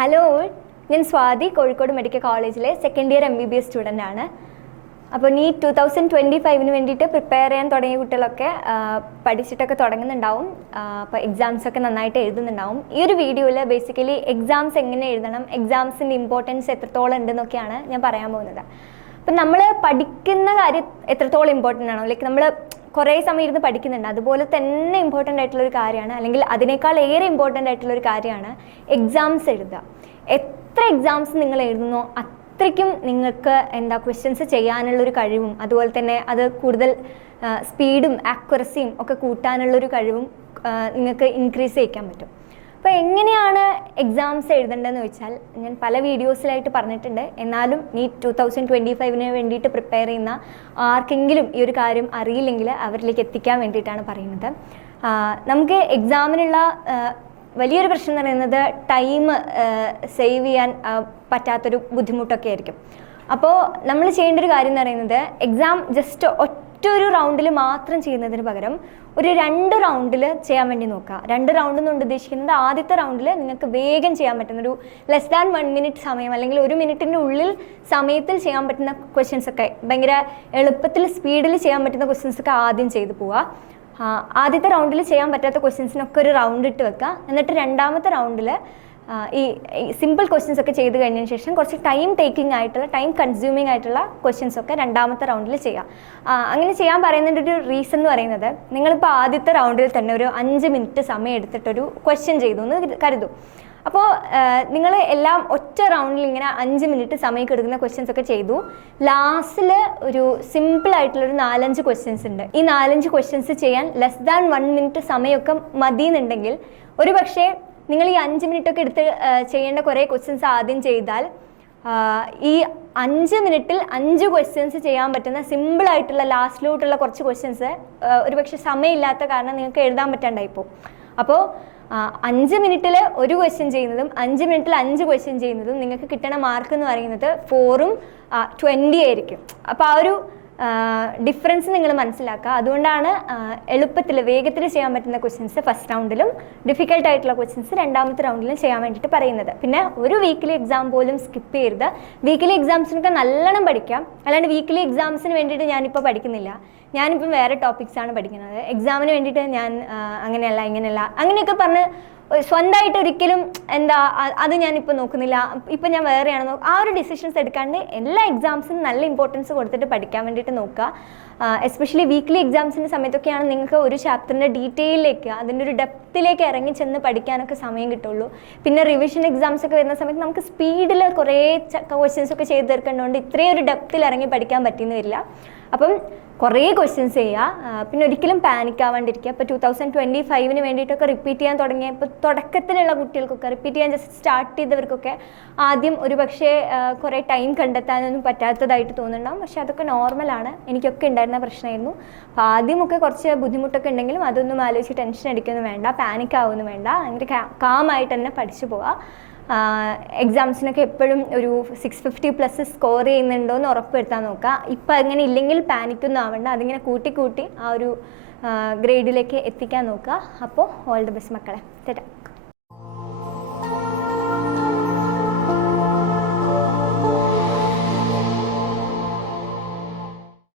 Hello, ഞാൻ Swathi, Kozhikode medical കോളേജിലെ second year MBBS student ആണ്. അപ്പോൾ നീറ്റ് 2025 വേണ്ടിയിട്ട് പ്രിപ്പയർ ചെയ്യാൻ തുടങ്ങിയ കുട്ടികളൊക്കെ പഠിച്ചിട്ടൊക്കെ തുടങ്ങുന്നുണ്ടാവും. അപ്പോൾ എക്സാംസൊക്കെ നന്നായിട്ട് എഴുതുന്നുണ്ടാവും. ഈ ഒരു വീഡിയോയിൽ ബേസിക്കലി എക്സാംസ് എങ്ങനെ എഴുതണം, എക്സാംസിൻ്റെ ഇമ്പോർട്ടൻസ് എത്രത്തോളം ഉണ്ടെന്നൊക്കെയാണ് ഞാൻ പറയാൻ പോകുന്നത്. അപ്പം നമ്മൾ പഠിക്കുന്ന കാര്യം എത്രത്തോളം ഇമ്പോർട്ടൻ്റ് ആണോ, ലൈക്ക് നമ്മൾ കുറേ സമയം ഇരുന്ന് പഠിക്കുന്നുണ്ട്, അതുപോലെ തന്നെ ഇമ്പോർട്ടൻ്റ് ആയിട്ടുള്ളൊരു കാര്യമാണ്, അല്ലെങ്കിൽ അതിനേക്കാൾ ഏറെ ഇമ്പോർട്ടൻ്റ് ആയിട്ടുള്ളൊരു കാര്യമാണ് എക്സാംസ് എഴുതുക. എത്ര എക്സാംസ് നിങ്ങൾ എഴുതുന്നോ അത്രയ്ക്കും നിങ്ങൾക്ക് ക്വസ്റ്റ്യൻസ് ചെയ്യാനുള്ളൊരു കഴിവും അതുപോലെ തന്നെ അത് കൂടുതൽ സ്പീഡും ആക്യുറസിയും ഒക്കെ കൂട്ടാനുള്ളൊരു കഴിവും നിങ്ങൾക്ക് ഇൻക്രീസ് ചെയ്യിക്കാൻ പറ്റും. അപ്പോൾ എങ്ങനെയാണ് എക്സാംസ് എഴുതേണ്ടതെന്ന് വെച്ചാൽ ഞാൻ പല വീഡിയോസിലായിട്ട് പറഞ്ഞിട്ടുണ്ട്. എന്നാലും നീറ്റ് 2025 വേണ്ടിയിട്ട് പ്രിപ്പയർ ചെയ്യുന്ന ആർക്കെങ്കിലും ഈ ഒരു കാര്യം അറിയില്ലെങ്കിൽ അവരിലേക്ക് എത്തിക്കാൻ വേണ്ടിയിട്ടാണ് പറയുന്നത്. നമുക്ക് എക്സാമിനുള്ള വലിയൊരു പ്രശ്നം എന്ന് പറയുന്നത് ടൈം സേവ് ചെയ്യാൻ പറ്റാത്തൊരു ബുദ്ധിമുട്ടൊക്കെ ആയിരിക്കും. അപ്പോൾ നമ്മൾ ചെയ്യേണ്ട ഒരു കാര്യം എന്ന് പറയുന്നത് എക്സാം ജസ്റ്റ് ഒറ്റൊരു റൗണ്ടിൽ മാത്രം ചെയ്യുന്നതിന് പകരം ഒരു 2 റൗണ്ടിൽ ചെയ്യാൻ വേണ്ടി നോക്കുക. 2 റൗണ്ട് എന്നുകൊണ്ട് ഉദ്ദേശിക്കുന്നത് ആദ്യത്തെ റൗണ്ടിൽ നിങ്ങൾക്ക് വേഗം ചെയ്യാൻ പറ്റുന്ന ഒരു ലെസ് ദാൻ 1 മിനിറ്റ് സമയം അല്ലെങ്കിൽ 1 മിനിറ്റിൻ്റെ ഉള്ളിൽ സമയത്തിൽ ചെയ്യാൻ പറ്റുന്ന ക്വസ്റ്റ്യൻസ് ഒക്കെ ഭയങ്കര എളുപ്പത്തിൽ സ്പീഡിൽ ചെയ്യാൻ പറ്റുന്ന ക്വസ്റ്റ്യൻസ് ഒക്കെ ആദ്യം ചെയ്തു പോവുക. ആദ്യത്തെ റൗണ്ടിൽ ചെയ്യാൻ പറ്റാത്ത ക്വസ്റ്റ്യൻസിനൊക്കെ ഒരു റൗണ്ട് ഇട്ട് വെക്കുക. എന്നിട്ട് രണ്ടാമത്തെ റൗണ്ടിൽ ഈ സിമ്പിൾ ക്വസ്റ്റ്യൻസ് ഒക്കെ ചെയ്ത് കഴിഞ്ഞതിന് ശേഷം കുറച്ച് ടൈം ടേക്കിംഗ് ആയിട്ടുള്ള ടൈം കൺസ്യൂമിങ് ആയിട്ടുള്ള ക്വസ്റ്റ്യൻസ് ഒക്കെ രണ്ടാമത്തെ റൗണ്ടിൽ ചെയ്യുക. അങ്ങനെ ചെയ്യാൻ പറയുന്നതിൻ്റെ ഒരു റീസൺ എന്ന് പറയുന്നത് നിങ്ങളിപ്പോൾ ആദ്യത്തെ റൗണ്ടിൽ തന്നെ ഒരു 5 മിനിറ്റ് സമയം എടുത്തിട്ടൊരു ക്വസ്റ്റ്യൻ ചെയ്തു എന്ന് കരുതും. അപ്പോൾ നിങ്ങൾ എല്ലാം ഒറ്റ റൗണ്ടിൽ ഇങ്ങനെ 5 മിനിറ്റ് സമയം എടുക്കുന്ന ക്വസ്റ്റ്യൻസ് ഒക്കെ ചെയ്തു. ലാസ്റ്റിൽ ഒരു സിമ്പിൾ ആയിട്ടുള്ളൊരു 4-5 ക്വസ്റ്റ്യൻസ് ഉണ്ട്. ഈ 4-5 ക്വസ്റ്റ്യൻസ് ചെയ്യാൻ ലെസ് ദാൻ 1 മിനിറ്റ് സമയമൊക്കെ മതി എന്നുണ്ടെങ്കിൽ ഒരു പക്ഷേ നിങ്ങൾ ഈ 5 മിനിറ്റൊക്കെ എടുത്ത് ചെയ്യേണ്ട കുറേ ക്വസ്റ്റ്യൻസ് ആദ്യം ചെയ്താൽ ഈ 5 മിനിറ്റിൽ 5 ക്വസ്റ്റ്യൻസ് ചെയ്യാൻ പറ്റുന്ന സിമ്പിളായിട്ടുള്ള ലാസ്റ്റിലോട്ടുള്ള കുറച്ച് ക്വസ്റ്റ്യൻസ് ഒരു പക്ഷേ സമയമില്ലാത്ത കാരണം നിങ്ങൾക്ക് എഴുതാൻ പറ്റാണ്ടായിപ്പോൾ. അപ്പോൾ 5 മിനിറ്റിൽ ഒരു ക്വസ്റ്റ്യൻ ചെയ്യുന്നതും 5 മിനിറ്റിൽ 5 ക്വസ്റ്റ്യൻ ചെയ്യുന്നതും നിങ്ങൾക്ക് കിട്ടണ മാർക്ക് എന്ന് പറയുന്നത് 4ഉം 20 ആയിരിക്കും. അപ്പോൾ ആ ഒരു ഡിഫറൻസ് നിങ്ങൾ മനസ്സിലാക്കുക. അതുകൊണ്ടാണ് എളുപ്പത്തിൽ വേഗത്തിൽ ചെയ്യാൻ പറ്റുന്ന ക്വസ്റ്റ്യൻസ് ഫസ്റ്റ് റൗണ്ടിലും ഡിഫിക്കൽട്ടായിട്ടുള്ള ക്വസ്റ്റ്യൻസ് രണ്ടാമത്തെ റൗണ്ടിലും ചെയ്യാൻ വേണ്ടിയിട്ട് പറയുന്നത്. പിന്നെ ഒരു വീക്കിലി എക്സാം പോലും സ്കിപ്പ് ചെയ്യരുത്. വീക്കിലി എക്സാംസിനൊക്കെ നല്ലോണം പഠിക്കാം. അല്ലാണ്ട് വീക്കിലി എക്സാംസിന് വേണ്ടിയിട്ട് ഞാനിപ്പോൾ പഠിക്കുന്നില്ല, ഞാനിപ്പം വേറെ ടോപ്പിക്സാണ് പഠിക്കുന്നത്, എക്സാമിന് വേണ്ടിയിട്ട് ഞാൻ അങ്ങനെയല്ല ഇങ്ങനെയല്ല അങ്ങനെയൊക്കെ പറഞ്ഞ് സ്വന്തമായിട്ട് ഒരിക്കലും അത് ഞാനിപ്പോൾ നോക്കുന്നില്ല, ഇപ്പം ഞാൻ വേറെയാണെന്നോ ആ ഒരു ഡിസിഷൻസ് എടുക്കാണ്ട് എല്ലാ എക്സാംസിനും നല്ല ഇമ്പോർട്ടൻസ് കൊടുത്തിട്ട് പഠിക്കാൻ വേണ്ടിയിട്ട് നോക്കുക. എസ്പെഷ്യലി വീക്ക്ലി എക്സാംസിൻ്റെ സമയത്തൊക്കെയാണ് നിങ്ങൾക്ക് ഒരു ചാപ്റ്ററിൻ്റെ ഡീറ്റെയിലേക്ക് അതിൻ്റെ ഒരു ഡെപ്തിലേക്ക് ഇറങ്ങി ചെന്ന് പഠിക്കാനൊക്കെ സമയം കിട്ടുള്ളൂ. പിന്നെ റിവിഷൻ എക്സാംസ് ഒക്കെ വരുന്ന സമയത്ത് നമുക്ക് സ്പീഡിൽ കുറേ ക്വസ്റ്റ്യൻസ് ഒക്കെ ചെയ്ത് തീർക്കേണ്ടതുകൊണ്ട് ഇത്രയും ഒരു ഡെപ്തിൽ ഇറങ്ങി പഠിക്കാൻ പറ്റിയെന്ന് വരില്ല. അപ്പം കുറേ ക്വസ്റ്റ്യൻസ് ചെയ്യുക. പിന്നെ ഒരിക്കലും പാനിക് ആവാണ്ടിരിക്കുക. ഇപ്പോൾ 2025 വേണ്ടിയിട്ടൊക്കെ റിപ്പീറ്റ് ചെയ്യാൻ തുടങ്ങിയ ഇപ്പോൾ തുടക്കത്തിലുള്ള കുട്ടികൾക്കൊക്കെ റിപ്പീറ്റ് ചെയ്യാൻ ജസ്റ്റ് സ്റ്റാർട്ട് ചെയ്തവർക്കൊക്കെ ആദ്യം ഒരു പക്ഷേ കുറേ ടൈം കണ്ടെത്താനൊന്നും പറ്റാത്തതായിട്ട് തോന്നുന്നുണ്ടാവും. പക്ഷേ അതൊക്കെ നോർമലാണ്, എനിക്കൊക്കെ ഉണ്ടായിരുന്ന പ്രശ്നമായിരുന്നു. അപ്പോൾ ആദ്യമൊക്കെ കുറച്ച് ബുദ്ധിമുട്ടൊക്കെ ഉണ്ടെങ്കിലും അതൊന്നും ആലോചിച്ച് ടെൻഷൻ അടിക്കൊന്നും വേണ്ട, പാനിക് ആവുമൊന്നും വേണ്ട, അങ്ങനെ കാമായിട്ട് തന്നെ പഠിച്ചു പോവുക. എക്സാംസിനൊക്കെ എപ്പോഴും ഒരു 650+ സ്കോർ ചെയ്യുന്നുണ്ടോ എന്ന് ഉറപ്പുവരുത്താൻ നോക്കുക. ഇപ്പം അങ്ങനെ ഇല്ലെങ്കിൽ പാനിക്കൊന്നും ആവണ്ട, അതിങ്ങനെ കൂട്ടി ആ ഒരു ഗ്രേഡിലേക്ക് എത്തിക്കാൻ നോക്കുക. അപ്പോൾ ഓൾ ദി ബെസ്റ്റ് മക്കളെ.